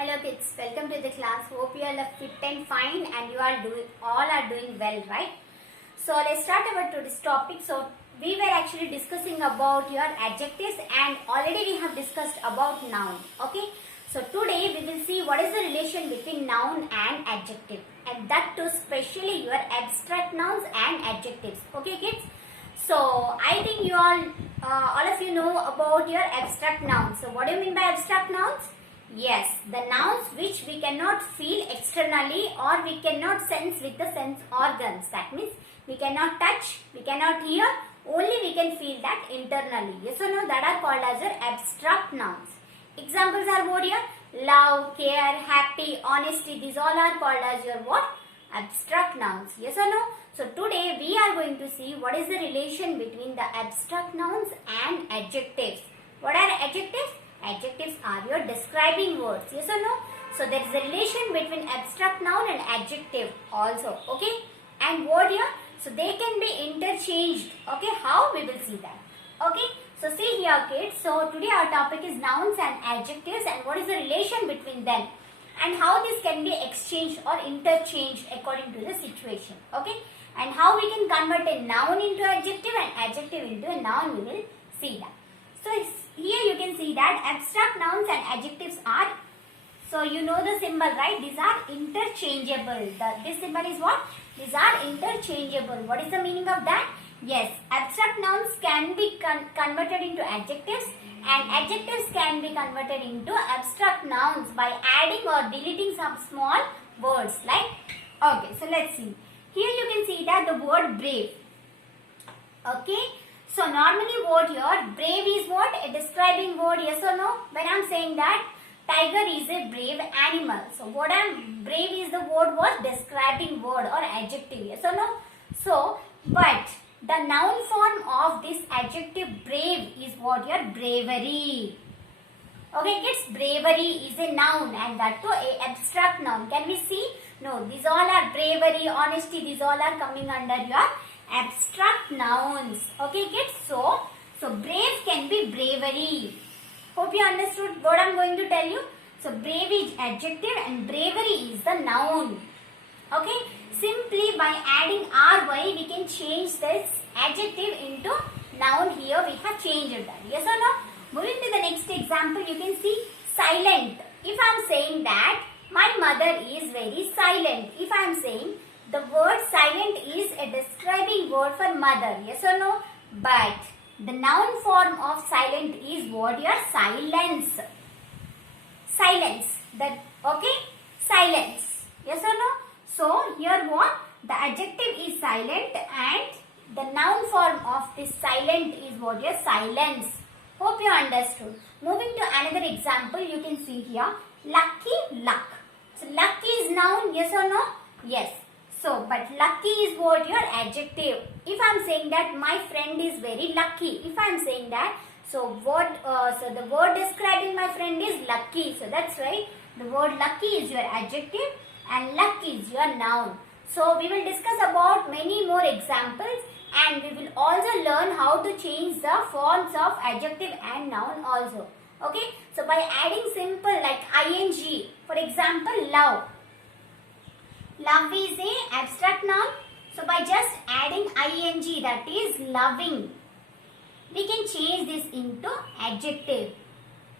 Hello kids, welcome to the class. Hope you all are fit and fine and you all are doing well, right? So let's start our today's topic. So we were actually discussing about your adjectives and already we have discussed about noun. Okay. So today we will see what is the relation between noun and adjective, and that too especially your abstract nouns and adjectives. Okay kids. So I think you all of you know about your abstract nouns. So what do you mean by abstract nouns? Yes, the nouns which we cannot feel externally or we cannot sense with the sense organs. That means we cannot touch, we cannot hear, only we can feel that internally. Yes or no? That are called as your abstract nouns. Examples are what here? Love, care, happy, honesty. These all are called as your what? Abstract nouns. Yes or no? So today we are going to see what is the relation between the abstract nouns and adjectives. What are adjectives? Adjectives are your describing words. Yes or no? So there is a relation between abstract noun and adjective also. Okay? And what here? So they can be interchanged. Okay? How? We will see that. Okay? So see here kids. So today our topic is nouns and adjectives and what is the relation between them. And how this can be exchanged or interchanged according to the situation. Okay? And how we can convert a noun into adjective and adjective into a noun, we will see that. So here you can see that abstract nouns and adjectives are, so you know the symbol, right? These are interchangeable. This symbol is what? These are interchangeable. What is the meaning of that? Yes, abstract nouns can be converted into adjectives and adjectives can be converted into abstract nouns by adding or deleting some small words like, okay, so let's see. Here you can see that the word brave. Okay. So normally what here, brave is what? A describing word, yes or no? When I am saying that tiger is a brave animal. So what brave is the word was describing word or adjective, yes or no? So, but the noun form of this adjective brave is what your bravery. Okay kids, bravery is a noun and that too a abstract noun. Can we see? No, these all are bravery, honesty, these all are coming under your abstract nouns. Okay kids, so brave can be bravery. Hope you understood what I am going to tell you. So brave is adjective and bravery is the noun. Okay, simply by adding ry we can change this adjective into noun. Here we have changed that. Yes or no? Moving to the next example, you can see silent. If I am saying that my mother is very silent, if I am saying the word silent is a describing word for mother, yes or no? But the noun form of silent is what? Your silence. Silence. Okay? Silence. Yes or no? So here what? The adjective is silent and the noun form of this silent is what? Your silence. Hope you understood. Moving to another example, you can see here lucky, luck. So lucky is noun, yes or no? Yes. So, but lucky is what? Your adjective. If I am saying that my friend is very lucky, if I am saying that, so what? So the word describing my friend is lucky. So that's why the word lucky is your adjective and luck is your noun. So we will discuss about many more examples and we will also learn how to change the forms of adjective and noun also. Okay. So by adding simple like ing, for example, love. Love is a abstract noun. So by just adding ing, that is loving, we can change this into adjective.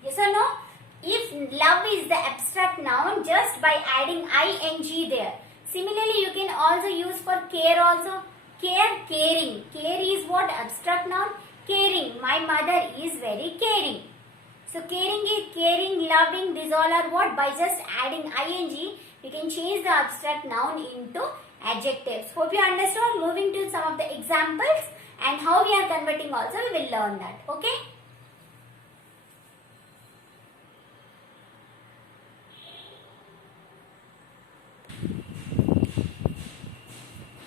Yes or no? If love is the abstract noun, just by adding ing there. Similarly, you can also use for care also. Care, caring. Care is what? Abstract noun. Caring. My mother is very caring. So caring is caring, loving. These all are what? By just adding ing, you can change the abstract noun into adjectives. Hope you understood. Moving to some of the examples and how we are converting also, we will learn that. Okay.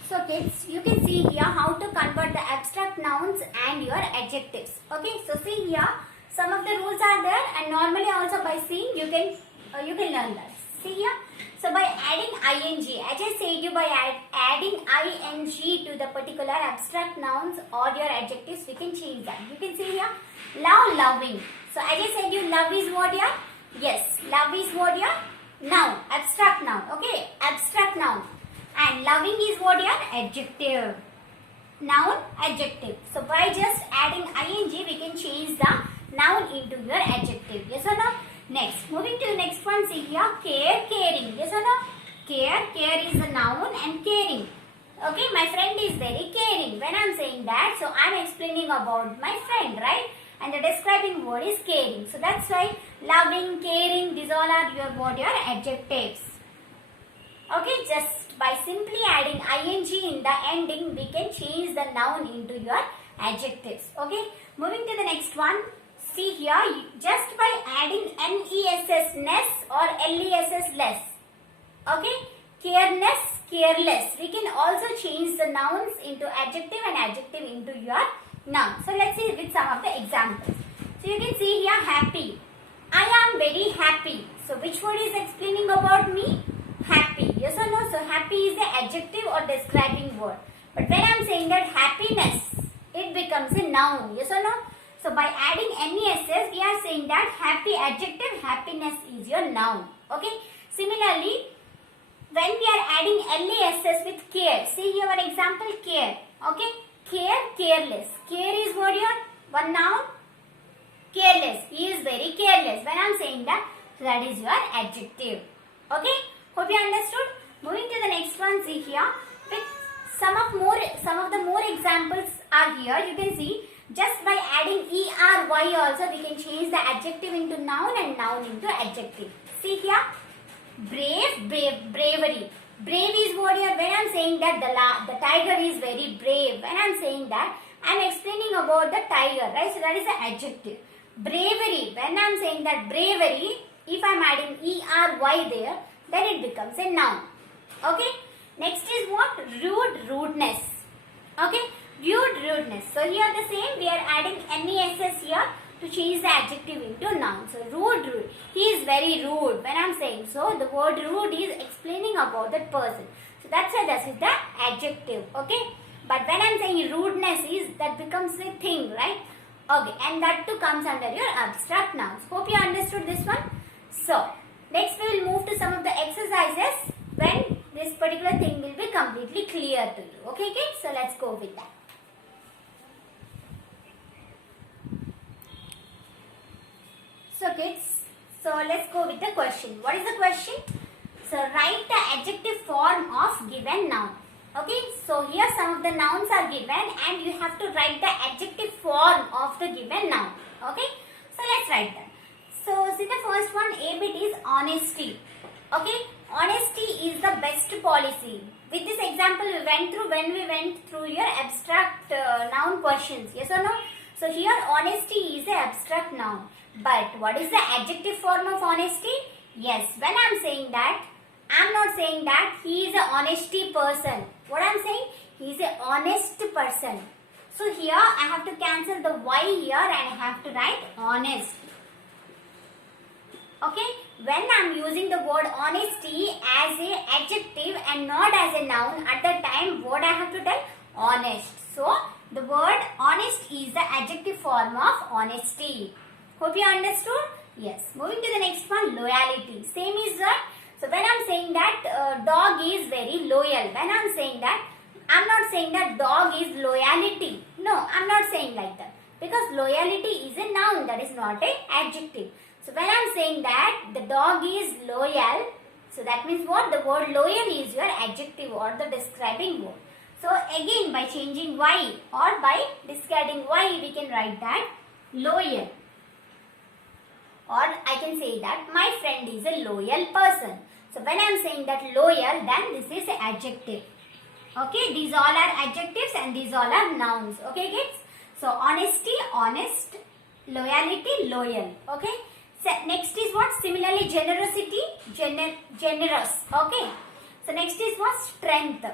So kids, you can see here how to convert the abstract nouns and your adjectives. Okay. So see here, some of the rules are there and normally also by seeing you can learn that. See here. So by adding ing, as I said you, by adding ing to the particular abstract nouns or your adjectives, we can change that. You can see here, love, loving. So as I said you, love is what here? Yes, love is what your noun, abstract noun. Okay, abstract noun. And loving is what your adjective. Noun, adjective. So by just adding ing, we can change the noun into your adjective. Yes or no? Next, moving to the next one. See here, care, caring. Yes or no? Care, care is the noun and caring. Okay, my friend is very caring. When I'm saying that, so I'm explaining about my friend, right? And the describing word is caring. So that's why loving, caring, these all are your what? Your adjectives. Okay, just by simply adding ing in the ending, we can change the noun into your adjectives. Okay, moving to the next one. See here, just by adding ness, ness or less, less. Okay, careness, careless. We can also change the nouns into adjective and adjective into your noun. So let's see with some of the examples. So you can see here happy. I am very happy. So which word is explaining about me? Happy. Yes or no? So happy is the adjective or describing word. But when I am saying that happiness, it becomes a noun. Yes or no? So by adding NESS, we are saying that happy adjective, happiness is your noun. Okay. Similarly, when we are adding LESS with care, see here one example, care. Okay. Care, careless. Care is what your one noun. Careless. He is very careless. When I am saying that, so that is your adjective. Okay. Hope you understood. Moving to the next one, see here. With some of the more examples are here. You can see just by adding ERY also we can change the adjective into noun and noun into adjective. See here. Brave, bravery. Brave is what here. When I am saying that the tiger is very brave. When I am saying that, I am explaining about the tiger, right? So that is the adjective. Bravery. When I am saying that bravery, if I am adding ERY there, then it becomes a noun. Okay. Next is what? Rude, rudeness. Okay. Rude, rudeness. So here the same, we are adding NESS here to change the adjective into noun. So rude, rude. He is very rude. When I am saying so, the word rude is explaining about that person. So that's why this is the adjective. Okay. But when I am saying rudeness is, that becomes a thing, right? Okay. And that too comes under your abstract nouns. Hope you understood this one. So next we will move to some of the exercises when this particular thing will be completely clear to you. Okay kids? So let's go with that. So kids, so let's go with the question. What is the question? So write the adjective form of given noun. Okay, so here some of the nouns are given and you have to write the adjective form of the given noun. Okay, so let's write that. So see the first one, A bit is honesty. Okay, honesty is the best policy. With this example we went through when we went through your abstract noun questions. Yes or no? So here honesty is an abstract noun. But what is the adjective form of honesty? Yes, when I am saying that, I am not saying that he is an honesty person. What I am saying? He is an honest person. So here I have to cancel the Y here and I have to write honest. Okay, when I am using the word honesty as an adjective and not as a noun, at that time what I have to tell? Honest. So the word honest is the adjective form of honesty. Hope you understood? Yes. Moving to the next one, loyalty. Same is that. So when I am saying that dog is very loyal. When I am saying that, I am not saying that dog is loyalty. No, I am not saying like that. Because loyalty is a noun, that is not an adjective. So when I am saying that the dog is loyal, so that means what? The word loyal is your adjective or the describing word. So again by changing Y or by discarding Y, we can write that loyal. Or I can say that my friend is a loyal person. So when I am saying that loyal, then this is an adjective. Okay, these all are adjectives and these all are nouns. Okay kids? So honesty, honest, loyalty, loyal. Okay. So next is what? Similarly generosity, generous. Okay. So next is what? Strength.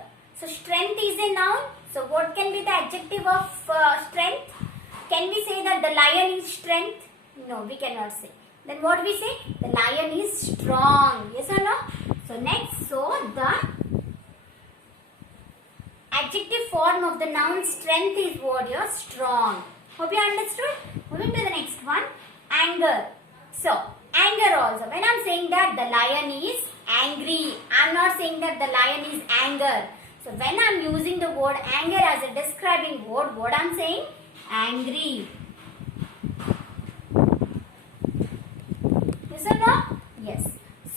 So strength is a noun. So what can be the adjective of strength? Can we say that the lion is strength? No, we cannot say. Then what we say? The lion is strong. Yes or no? So next, so the adjective form of the noun strength is what? Your strong. Hope you understood. Moving to the next one, anger. So anger also. When I'm saying that the lion is angry, I'm not saying that the lion is anger. So when I'm using the word anger as a describing word, what I'm saying? Angry. Yes or no? Yes.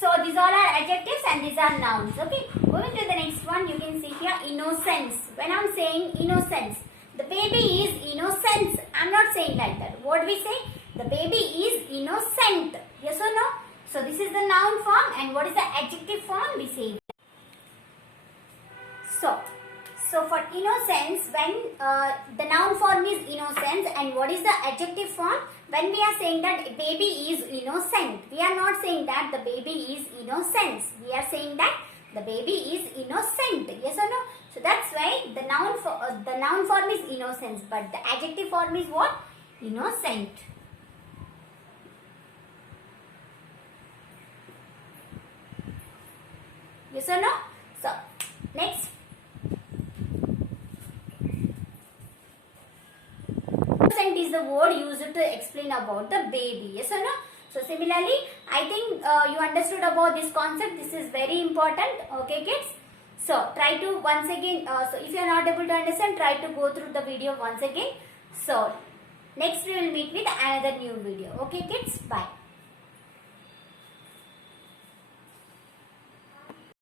So these all are adjectives and these are nouns. Okay. Going to the next one, you can see here innocence. When I'm saying innocence, the baby is innocent. I'm not saying like that. What we say? The baby is innocent. Yes or no? So this is the noun form, and what is the adjective form? We say. So for innocence, when the noun form is innocence, and what is the adjective form? When we are saying that baby is innocent, we are not saying that the baby is innocent. We are saying that the baby is innocent. Yes or no? So that's why the noun form is innocence, but the adjective form is what? Innocent. Yes or no? So next. Innocent is the word used to explain about the baby. Yes or no? So similarly, I think you understood about this concept. This is very important. Okay, kids. So try to once again. So if you are not able to understand, try to go through the video once again. So next we will meet with another new video. Okay, kids. Bye.